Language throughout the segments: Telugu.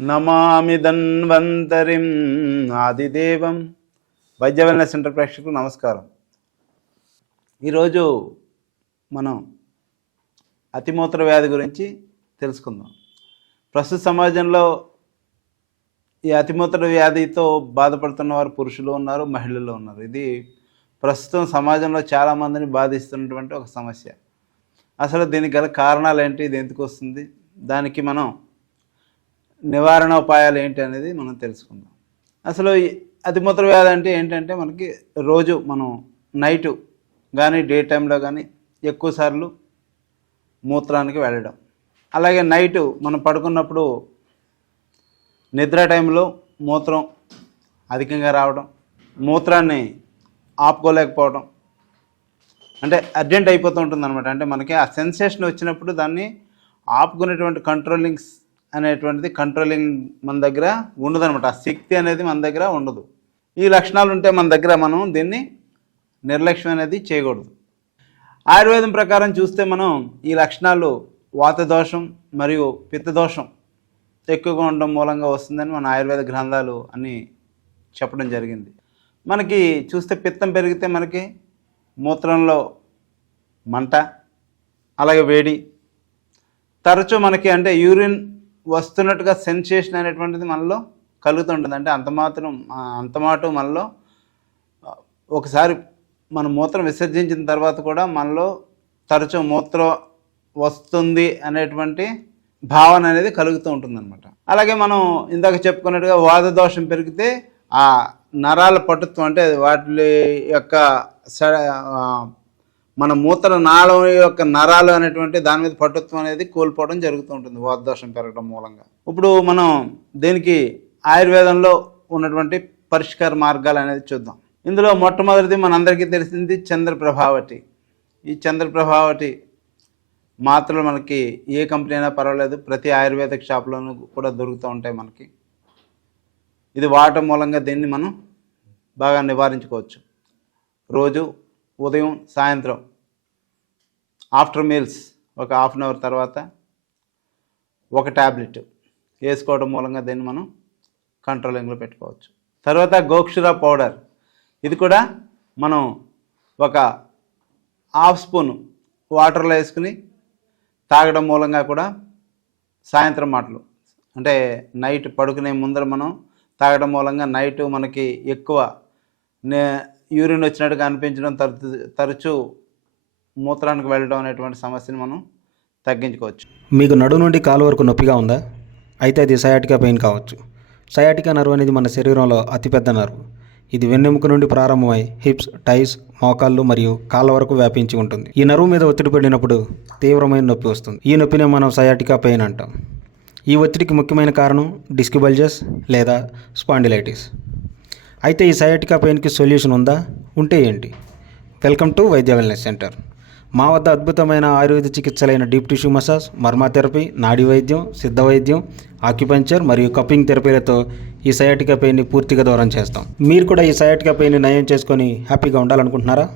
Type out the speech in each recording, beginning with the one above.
నమామి ధన్వంతరిం ఆదిదేవం. వైద్య వెల్నెస్ సెంటర్ ప్రేక్షకులు నమస్కారం. ఈరోజు మనం అతిమూత్ర వ్యాధి గురించి తెలుసుకుందాం. ప్రస్తుత సమాజంలో ఈ అతిమూత్ర వ్యాధితో బాధపడుతున్న వారు పురుషులు ఉన్నారు మహిళలు ఉన్నారు. ఇది ప్రస్తుతం సమాజంలో చాలామందిని బాధిస్తున్నటువంటి ఒక సమస్య. అసలు దీనికి గల కారణాలు ఏంటి? ఇది ఎందుకు వస్తుంది? దానికి మనం నివారణ ఉపాయాలు ఏంటి అనేది మనం తెలుసుకుందాం. అసలు ఈ అతిమూత్ర వ్యాధి అంటే ఏంటంటే మనకి రోజు మనం నైటు కానీ డే టైంలో కానీ ఎక్కువసార్లు మూత్రానికి వెళ్ళడం. అలాగే నైటు మనం పడుకున్నప్పుడు నిద్ర టైంలో మూత్రం అధికంగా రావడం మూత్రాన్ని ఆపుకోలేకపోవడం అంటే అర్జెంట్ అయిపోతూ ఉంటుంది అనమాట అంటే మనకి ఆ సెన్సేషన్ వచ్చినప్పుడు దాన్ని ఆపుకునేటువంటి కంట్రోలింగ్స్ అనేటువంటిది కంట్రోలింగ్ మన దగ్గర ఉండదనమాట ఆ శక్తి అనేది మన దగ్గర ఉండదు. ఈ లక్షణాలు ఉంటే మన దగ్గర మనం దీన్ని నిర్లక్ష్యం అనేది చేయకూడదు. ఆయుర్వేదం ప్రకారం చూస్తే మనం ఈ లక్షణాలు వాత దోషం మరియు పిత్తదోషం ఎక్కువగా ఉండడం మూలంగా వస్తుందని మన ఆయుర్వేద గ్రంథాలు అని చెప్పడం జరిగింది. మనకి చూస్తే పిత్తం పెరిగితే మనకి మూత్రంలో మంట అలాగే వేడి. తరచూ మనకి అంటే యూరిన్ వస్తున్నట్టుగా సెన్సేషన్ అనేటువంటిది మనలో కలుగుతుంటుంది. అంటే అంత మాత్రం అంత మాట మనలో ఒకసారి మన మూత్రం విసర్జించిన తర్వాత కూడా మనలో తరచూ మూత్రం వస్తుంది అనేటువంటి భావన అనేది కలుగుతూ ఉంటుంది అనమాట అలాగే మనం ఇందాక చెప్పుకున్నట్టుగా వాద దోషం పెరిగితే ఆ నరాల పటుత్వం అంటే వాటి యొక్క స- మన మూత్ర నాళం యొక్క నరాలు అనేటువంటి దాని మీద పటుత్వం అనేది కోల్పోవడం జరుగుతూ ఉంటుంది వాదదోషం పెరగడం మూలంగా. ఇప్పుడు మనం దీనికి ఆయుర్వేదంలో ఉన్నటువంటి పరిష్కార మార్గాలు అనేది చూద్దాం. ఇందులో మొట్టమొదటిది మనందరికీ తెలిసింది చంద్రప్రభావటి ఈ చంద్రప్రభావటి మాత్రలు మనకి ఏ కంపెనీ అయినా పర్వాలేదు ప్రతి ఆయుర్వేదిక్ షాప్లోనూ కూడా దొరుకుతూ ఉంటాయి మనకి. ఇది వాడటం మూలంగా దీన్ని మనం బాగా నివారించుకోవచ్చు. రోజు ఉదయం సాయంత్రం. ఆఫ్టర్ మీల్స్ ఒక హాఫ్ అన్ అవర్ తర్వాత ఒక ట్యాబ్లెట్ వేసుకోవడం మూలంగా దీన్ని మనం కంట్రోలింగ్లో పెట్టుకోవచ్చు. తర్వాత గోక్షుర పౌడర్ ఇది కూడా మనం ఒక హాఫ్ స్పూన్ వాటర్లో వేసుకుని తాగడం మూలంగా కూడా సాయంత్రం మాటలు. అంటే నైట్ పడుకునే ముందర మనం తాగడం మూలంగా నైట్ మనకి ఎక్కువ నే యూరిన్ వచ్చినట్టుగా అనిపించడం తరచు తరచూ మూత్రానికి వెళ్ళడం అనేటువంటి సమస్యను మనం తగ్గించుకోవచ్చు. మీకు నడు నుండి కాలు వరకు నొప్పిగా ఉందా? అయితే అది సయాటికా పెయిన్ కావచ్చు. సయాటికా నర్వ్ అనేది మన శరీరంలో అతిపెద్ద నర్వ్. ఇది వెన్నెముక నుండి ప్రారంభమై హిప్స్ టైస్ మోకాళ్ళు మరియు కాళ్ళ వరకు వ్యాపించి ఉంటుంది. ఈ నరువు మీద ఒత్తిడి పడినప్పుడు తీవ్రమైన నొప్పి వస్తుంది. ఈ నొప్పినే మనం సయాటికా పెయిన్ అంటాం. ఈ ఒత్తిడికి ముఖ్యమైన కారణం డిస్కిబల్జెస్ లేదా స్పాండిలైటిస్. అయితే ఈ సయాటికా పెయిన్కి సొల్యూషన్ ఉందా? ఉంటే ఏంటి? Welcome to Vaidya wellness centre. మా వద్ద అద్భుతమైన Ayurveda చికిత్సలైన deep tissue massage marma therapy నాడీ వైద్యం సిద్ధ వైద్యం ఆక్యుపంచర్ మరియు కప్పింగ్ థెరపీలతో ఈ సయాటికా పెయిన్ని పూర్తిగా దూరం చేస్తాం. మీరు కూడా ఈ సయాటికా పెయిన్ని నయం చేసుకొని హ్యాపీగా ఉండాలనుకుంటున్నారా?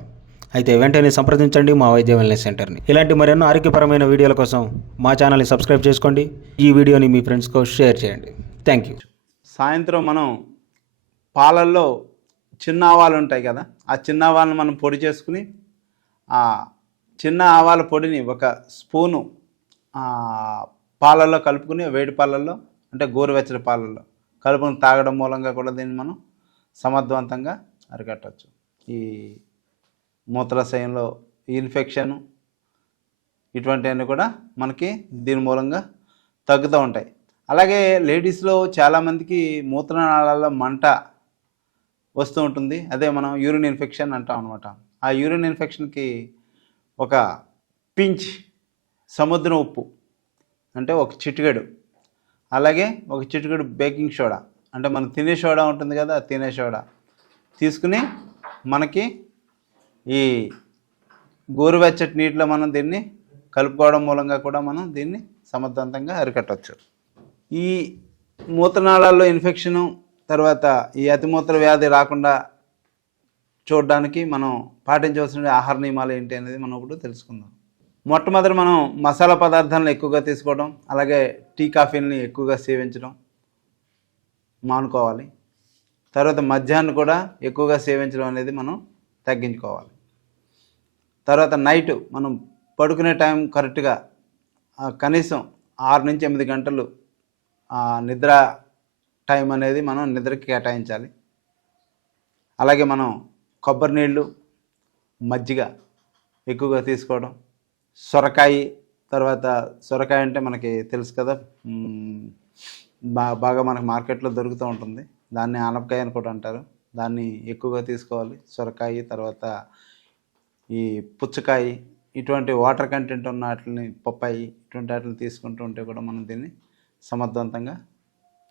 అయితే వెంటనే సంప్రదించండి మా వైద్య వెల్నెస్ సెంటర్ని. ఇలాంటి మరెన్నో ఆరోగ్యపరమైన వీడియోల కోసం మా ఛానల్ని సబ్స్క్రైబ్ చేసుకోండి. ఈ వీడియోని మీ ఫ్రెండ్స్కు షేర్ చేయండి. థ్యాంక్ యూ సాయంత్రం మనం పాలల్లో చిన్న ఆవాలు ఉంటాయి కదా ఆ చిన్న ఆవాలను మనం పొడి చేసుకుని ఆ చిన్న ఆవాల పొడిని ఒక స్పూను పాలల్లో కలుపుకుని వేడి పాలల్లో అంటే గోరువెచ్చని పాలల్లో కలుపుకుని తాగడం మూలంగా కూడా దీన్ని మనం సమర్థవంతంగా అరికట్టవచ్చు ఈ మూత్రాశయంలో ఇన్ఫెక్షన్ ఇటువంటివన్నీ కూడా మనకి దీని మూలంగా తగ్గుతూ ఉంటాయి. అలాగే లేడీస్లో చాలామందికి మూత్రనాళాల్లో మంట వస్తూ ఉంటుంది. అదే మనం యూరిన్ ఇన్ఫెక్షన్ అంటాం అనమాట ఆ యూరిన్ ఇన్ఫెక్షన్కి ఒక పించ్ సముద్రం ఉప్పు అంటే ఒక చిటికెడు అలాగే ఒక చిటికెడు బేకింగ్ సోడా. అంటే మనం తినే సోడా ఉంటుంది కదా ఆ తినే సోడా. తీసుకుని మనకి ఈ గోరువెచ్చటి నీటిలో మనం దీన్ని కలుపుకోవడం మూలంగా కూడా మనం దీన్ని సమర్థవంతంగా అరికట్టవచ్చు ఈ మూత్రనాళాల్లో ఇన్ఫెక్షను తర్వాత ఈ అతిమూత్ర వ్యాధి రాకుండా చూడడానికి మనం పాటించవలసిన ఆహార నియమాలు ఏంటి అనేది మనం ఇప్పుడు తెలుసుకుందాం. మొట్టమొదటి మనం మసాలా పదార్థాలను ఎక్కువగా తీసుకోవడం అలాగే టీ కాఫీలని ఎక్కువగా సేవించడం మానుకోవాలి. తర్వాత మధ్యాహ్నం కూడా ఎక్కువగా సేవించడం అనేది మనం తగ్గించుకోవాలి. తర్వాత నైట్ మనం పడుకునే టైం కరెక్ట్గా కనీసం ఆరు నుంచి ఎనిమిది గంటలు ఆ, నిద్ర టైం అనేది మనం నిద్రకి కేటాయించాలి. అలాగే మనం కొబ్బరి నీళ్ళు మజ్జిగ ఎక్కువగా తీసుకోవడం. సొరకాయ తర్వాత సొరకాయ అంటే మనకి తెలుసు కదా బా బాగా మనకి మార్కెట్లో దొరుకుతూ ఉంటుంది. దాన్ని ఆనపకాయ అని కూడా అంటారు. దాన్ని ఎక్కువగా తీసుకోవాలి. సొరకాయ తర్వాత ఈ పుచ్చకాయ ఇటువంటి వాటర్ కంటెంట్ ఉన్న వాటిని పప్పాయి ఇటువంటి వాటిని తీసుకుంటూ ఉంటే కూడా మనం దీన్ని సమర్థవంతంగా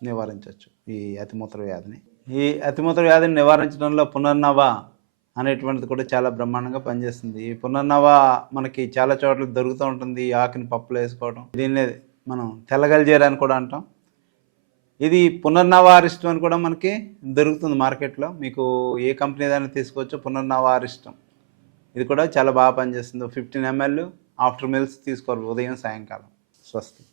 నివారించవచ్చు ఈ అతిమూత్ర వ్యాధిని. ఈ అతిమూత్ర వ్యాధిని నివారించడంలో పునర్నవ అనేటువంటిది కూడా చాలా బ్రహ్మాండంగా పనిచేస్తుంది. ఈ పునర్నవ మనకి చాలా చోట్ల దొరుకుతూ ఉంటుంది ఈ ఆకుని పప్పులు వేసుకోవడం దీన్ని మనం తెల్లగలిజేరు అని కూడా అంటాం. ఇది పునర్నవారిష్టం అని కూడా మనకి దొరుకుతుంది మార్కెట్లో. మీకు ఏ కంపెనీ దాన్ని తీసుకోవచ్చో పునర్నవారిష్టం. ఇది కూడా చాలా బాగా పనిచేస్తుంది. ఫిఫ్టీన్ ఎంఎల్ ఆఫ్టర్ మీల్స్ తీసుకోవాలి ఉదయం సాయంకాలం. స్వస్తి.